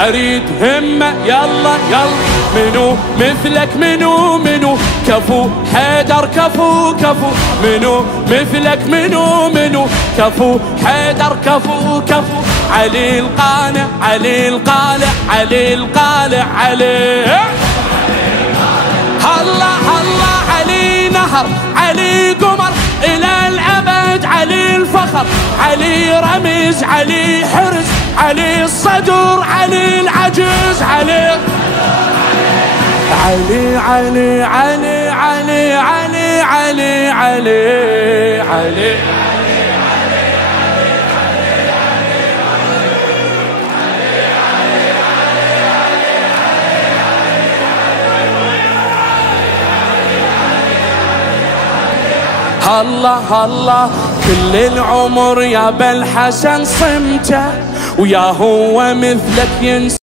أريد همة يلا يلا، منو مثلك منو كفو حيدر كفو منو مثلك منو كفو حيدر كفو علي القانع علي القالع علي القالع علي هلا علي نهر علي قمر إلى الأبد علي الفخر علي رمز علي حرز علي الصدر علي العجز علي علي علي علي علي علي علي علي علي هلا كل العمر يا بالحسن صمته ويا هو مثلك ينسى.